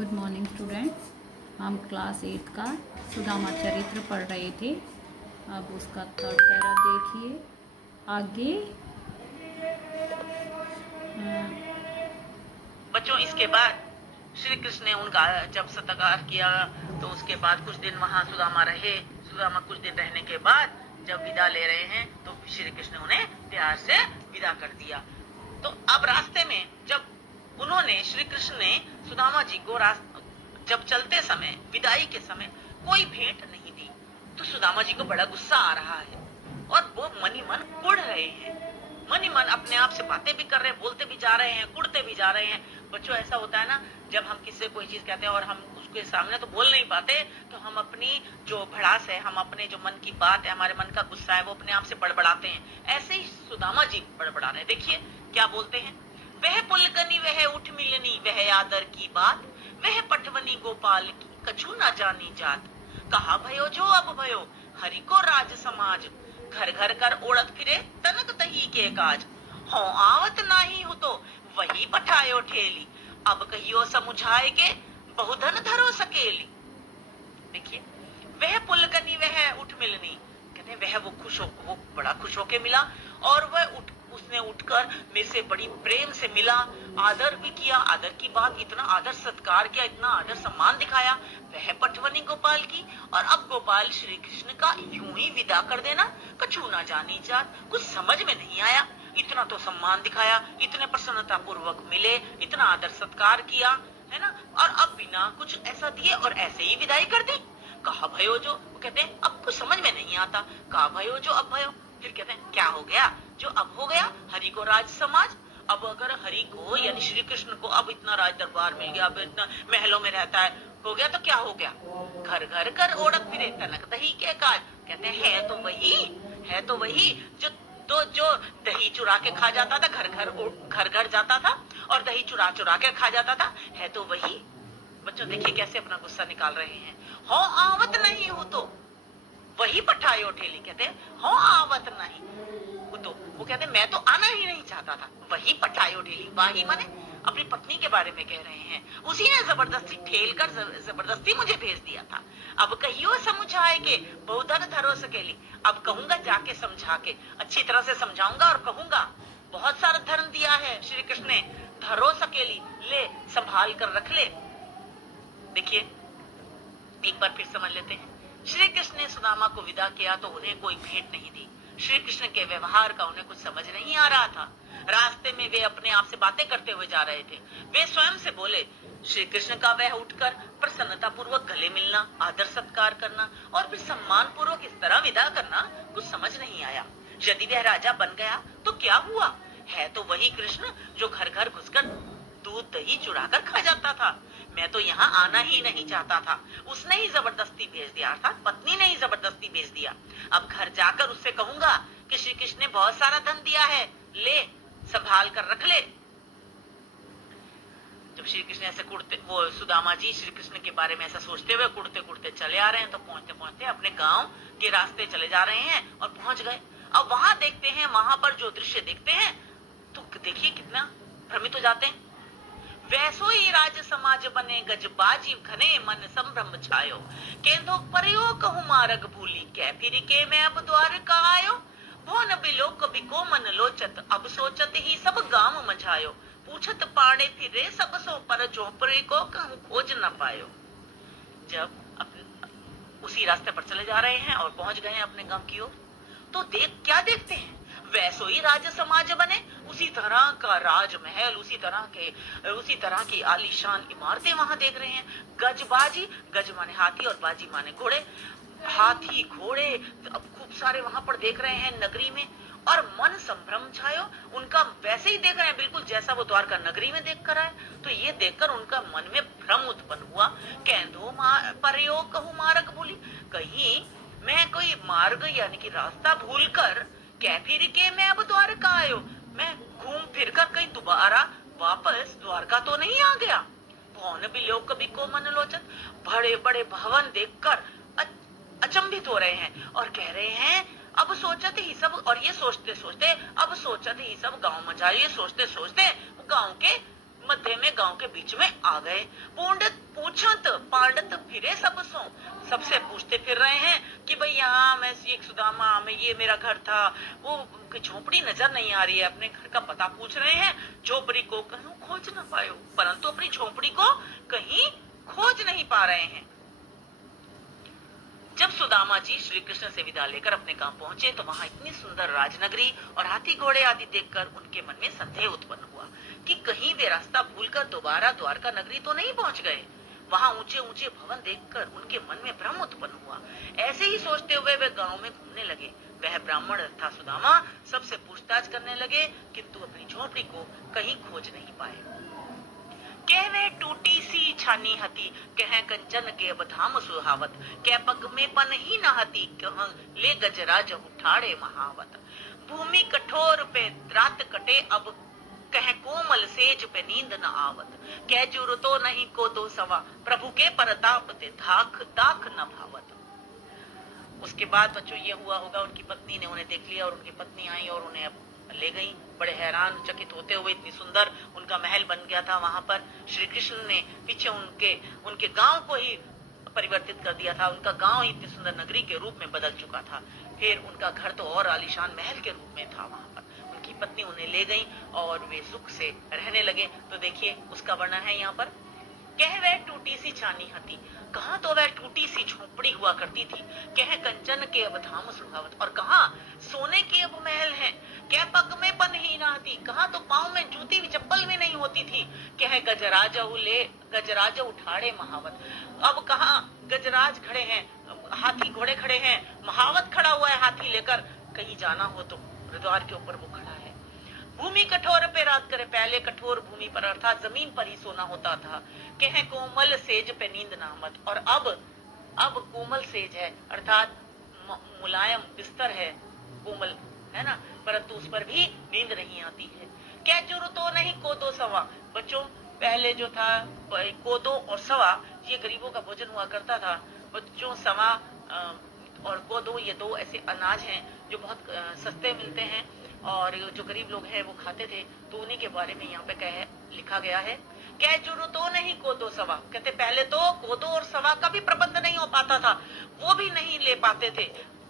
Good morning students. हम class 8 का सुदामा चरित्र पढ़ रहे थे। अब उसका थर्ड पैरा देखिए आगे। बच्चों, इसके बाद श्री कृष्ण ने उनका जब सत्कार किया तो उसके बाद कुछ दिन वहां सुदामा रहे। सुदामा कुछ दिन रहने के बाद जब विदा ले रहे हैं तो श्री कृष्ण ने उन्हें प्यार से विदा कर दिया। तो अब रास्ते में जब उन्होंने श्री कृष्ण ने सुदामा जी को जब चलते समय विदाई के समय कोई भेंट नहीं दी तो सुदामा जी को बड़ा गुस्सा आ रहा है और वो मनी मन कुढ़ रहे हैं। मनी मन अपने आप से बातें भी कर रहे हैं, बोलते भी जा रहे हैं, कुड़ते भी जा रहे हैं। बच्चों, ऐसा होता है ना, जब हम किसी से कोई चीज कहते हैं और हम उसके सामने तो बोल नहीं पाते तो हम अपनी जो भड़ास है, हम अपने जो मन की बात है, हमारे मन का गुस्सा है, वो अपने आप से बड़बड़ाते हैं। ऐसे ही सुदामा जी बड़बड़ा रहे। देखिए क्या बोलते हैं। वह पुलकनी वह उठ मिलनी वह आदर की बात, वह पटवनी गोपाल की कछु न जानी जात। कहा भयो जो अब भयो हरि को राज समाज, घर घर कर ओढ़त फिरे तनक तही के काज। हो आवत नाही हो तो वही पठायो ठेली, अब कहियो समुझाए के बहुधन धरो सकेली। देखिए, वह पुलकनी वह उठ मिलनी, कहते वह वो बड़ा खुश होके मिला और उसने उठकर मेरे से बड़ी प्रेम से मिला, आदर भी किया। आदर की बात, इतना आदर सत्कार किया, इतना आदर सम्मान दिखाया। वह पटवनी गोपाल की, और अब गोपाल श्री कृष्ण का यूं ही विदा कर देना कछु ना जानी जात। कुछ समझ में नहीं आया। इतना तो सम्मान दिखाया, इतने प्रसन्नता पूर्वक मिले, इतना आदर सत्कार किया, है ना, और अब बिना कुछ ऐसा दिए और ऐसे ही विदाई कर दी। कहा भयो जो, वो कहते हैं अब कुछ समझ में नहीं आता। कहा भयो जो अब भयो, फिर कहते हैं क्या हो गया जो अब हो गया। हरि को राज समाज, अब अगर हरि को यानी श्री कृष्ण को अब इतना राज दरबार मिल गया, अब इतना महलों में रहता है, हो गया तो क्या हो गया। घर घर कर ओढ़त फिरे तनक दही के काज। कहते हैं है तो वही जो दही चुरा के खा जाता था, घर घर जाता था और दही चुरा के खा जाता था, है तो वही। बच्चों देखिए कैसे अपना गुस्सा निकाल रहे हैं। हो आवत नहीं हो तो वही पठायो ठेली, कहते हैं हो आवत नहीं हो तो, वो कहते हैं मैं तो आना ही नहीं चाहता था, वही पठायो ठेली। वही माने अपनी पत्नी के बारे में कह रहे हैं। उसी ने जबरदस्ती ठेल कर जबरदस्ती मुझे भेज दिया था। अब कहियो समझाए के बहुधन धरो सकेली, अब कहूंगा जाके समझा के, अच्छी तरह से समझाऊंगा और कहूंगा बहुत सारा धन दिया है श्री कृष्ण ने, धरो सकेली, ले संभाल कर रख ले। देखिए एक बार फिर समझ लेते हैं। श्री कृष्ण ने सुदामा को विदा किया तो उन्हें कोई भेंट नहीं दी। श्री कृष्ण के व्यवहार का उन्हें कुछ समझ नहीं आ रहा था। रास्ते में वे अपने आप से बातें करते हुए जा रहे थे। वे स्वयं से बोले। श्री कृष्ण का वह उठकर प्रसन्नता पूर्वक गले मिलना, आदर सत्कार करना और फिर सम्मान पूर्वक इस तरह विदा करना कुछ समझ नहीं आया। यदि वह राजा बन गया तो क्या हुआ, है तो वही कृष्ण जो घर घर घुसकर दूध दही चुरा कर खा जाता था। मैं तो यहाँ आना ही नहीं चाहता था, उसने ही जबरदस्ती भेज दिया, अर्थात पत्नी ने ही जबरदस्ती भेज दिया। अब घर जाकर उससे कहूंगा कि श्री कृष्ण ने बहुत सारा धन दिया है, ले संभाल कर रख ले। जब श्री कृष्ण ऐसे कुड़ते, वो सुदामा जी श्री कृष्ण के बारे में ऐसा सोचते हुए कुड़ते कुड़ते चले आ रहे हैं, तो पहुंचते पहुंचते अपने गांव के रास्ते चले जा रहे हैं और पहुंच गए। अब वहां देखते हैं, वहां पर जो दृश्य देखते हैं तो देखिए कितना भ्रमित हो जाते हैं। वैसो ही राज समाज बने गजबाजी घने मन संभ्रम छायो, केंदो परयो कहूं मार्ग भूली, कै फिर के मैं अब द्वार का आयो। भोन बिलो कभी को मन लोचत, अब सोचत ही सब गांव मझायो, पूछत पाड़े फिरे सब सो पर झोपड़ी को कहूं खोज न पायो। जब उसी रास्ते पर चले जा रहे हैं और पहुंच गए हैं अपने गांव की ओर, तो क्या देखते हैं, वैसो ही राज समाज बने, उसी तरह का राजमहल, उसी तरह की आलीशान इमारतें वहां देख रहे हैं। गजबाजी, गज माने हाथी और बाजी माने घोड़े, हाथी घोड़े अब खूब सारे वहां पर देख रहे हैं नगरी में। और मन संभ्रम छायो, उनका वैसे ही देख रहे हैं बिल्कुल जैसा वो द्वारका नगरी में देख कर आए। तो ये देखकर उनका मन में भ्रम उत्पन्न हुआ। कहूं परयो कहूं मार्ग भूली, कहीं मैं कोई मार्ग यानी कि रास्ता भूलकर कै फिर के मैं अब द्वारका आयो, मैं घूम फिर कर कहीं दोबारा वापस द्वारका तो नहीं आ गया। भवन बिलो कभी को मन लोचत, बड़े बड़े भवन देखकर अचंभित हो रहे हैं और कह रहे हैं अब सोचत ही सब, और ये सोचते सोचते अब सोचत ही सब गांव मचाए, ये सोचते सोचते गांव के मध्य में गांव के बीच में आ गए। पंडित पूछत पांडित फिरे सब सो, सबसे पूछते फिर रहे हैं कि भाई यहाँ मैं एक सुदामा में ये मेरा घर था, वो झोपड़ी नजर नहीं आ रही है, अपने घर का पता पूछ रहे हैं, झोपड़ी को कहीं खोज न पाए, परंतु अपनी झोपड़ी को कहीं खोज नहीं पा रहे हैं। जब सुदामा जी श्री कृष्ण से विदा लेकर अपने गांव पहुंचे तो वहां इतनी सुंदर राजनगरी और हाथी घोड़े आदि देखकर उनके मन में संदेह उत्पन्न हुआ कि कहीं वे रास्ता भूलकर दोबारा द्वारका नगरी तो नहीं पहुंच गए। वहां ऊंचे ऊंचे भवन देखकर उनके मन में भ्रम उत्पन्न हुआ। ऐसे ही सोचते हुए वे गांव में घूमने लगे। वह ब्राह्मण तथा सुदामा सबसे पूछताछ करने लगे, किंतु अपनी झोपड़ी को कहीं खोज नहीं पाए। कह वे टूटी सी छानी हती, कह कंचन के बधाम सुहावत, कह पग में पन ही न हती, कह ले गजराज उठाड़े महावत। भूमि कठोर पे रात कटे अब, कह कोमल सेज पे नींद न आवत, कह जुरतो नहीं को दो सवा, प्रभु के परताप ते धाक दाख न भावत। उसके बाद बच्चों ये हुआ होगा, उनकी पत्नी ने उन्हें देख लिया और उनकी पत्नी आई और उन्हें ले गई। बड़े हैरान चकित होते हुए, इतनी सुंदर उनका महल बन गया था वहां पर। श्री कृष्ण ने पीछे उनके गांव को ही परिवर्तित कर दिया था, उनका गांव ही इतनी सुंदर नगरी के रूप में बदल चुका था। फिर उनका घर तो और आलीशान महल के रूप में था वहां पर। उनकी पत्नी उन्हें ले गई और वे सुख से रहने लगे। तो देखिए उसका वर्णन है यहाँ पर। कह वह टूटी सी छानी हती, कहाँ तो वह टूटी सी झोपड़ी हुआ करती थी। कह कंचन के अब धाम सुहावत, और कहाँ सोने के अब महल है। कह पग में पन ही ना थी, कहाँ तो पाँव में जूती भी चप्पल भी नहीं होती थी। कह गजराज उठाड़े महावत, अब कहाँ गजराज खड़े हैं, हाथी घोड़े खड़े हैं, महावत खड़ा हुआ है हाथी लेकर। कहीं जाना हो तो द्वार के ऊपर वो खड़ा है। भूमि कठोर पे रात करे, पहले कठोर भूमि पर अर्थात जमीन पर ही सोना होता था। कह कोमल सेज पे नींद नामत, और अब कोमल सेज है अर्थात मुलायम बिस्तर है, कोमल है ना, परंतु उस पर भी नींद नहीं आती है। क्या जुरतो नहीं कोदो सवा, बच्चों पहले जो था कोदो और सवा ये गरीबों का भोजन हुआ करता था। बच्चों सवा और कोदो ये दो ऐसे अनाज हैं जो बहुत सस्ते मिलते हैं और जो गरीब लोग हैं वो खाते थे। तो उन्हीं के बारे में यहाँ पे लिखा गया है। क्या जुरतो नहीं कोदो सवा, कहते पहले तो कोदो और सवा का भी प्रबंध नहीं हो पाता था, वो भी नहीं ले पाते थे।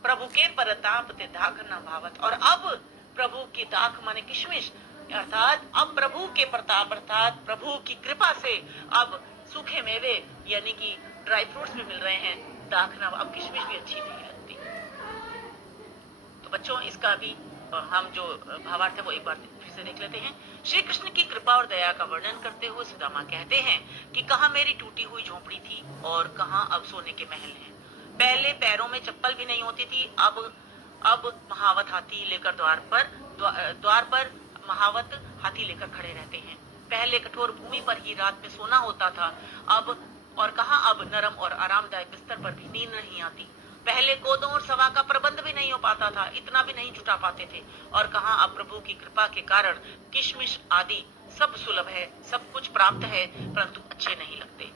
प्रभु के परताप ते दाख न भावत, और अब प्रभु की दाख माने किशमिश, अर्थात अब प्रभु के प्रताप अर्थात प्रभु की कृपा से अब सूखे मेवे यानी कि ड्राई फ्रूट्स भी मिल रहे हैं, दाख न, अब किशमिश भी अच्छी नहीं लगती। तो बच्चों इसका भी हम जो भावार्थ है वो एक बार फिर से देख लेते हैं। श्री कृष्ण की कृपा और दया का वर्णन करते हुए सुदामा कहते हैं कि कहाँ मेरी टूटी हुई झोपड़ी थी और कहाँ अब सोने के महल हैं। पहले पैरों में चप्पल भी नहीं होती थी, अब महावत हाथी लेकर द्वार पर महावत हाथी लेकर खड़े रहते हैं। पहले कठोर भूमि पर ही रात में सोना होता था, अब नरम और आरामदायक बिस्तर पर भी नींद नहीं आती। पहले कोदों और सवा का प्रबंध भी नहीं हो पाता था, इतना भी नहीं जुटा पाते थे, और कहाँ अब प्रभु की कृपा के कारण किशमिश आदि सब सुलभ है, सब कुछ प्राप्त है, परंतु अच्छे नहीं लगते।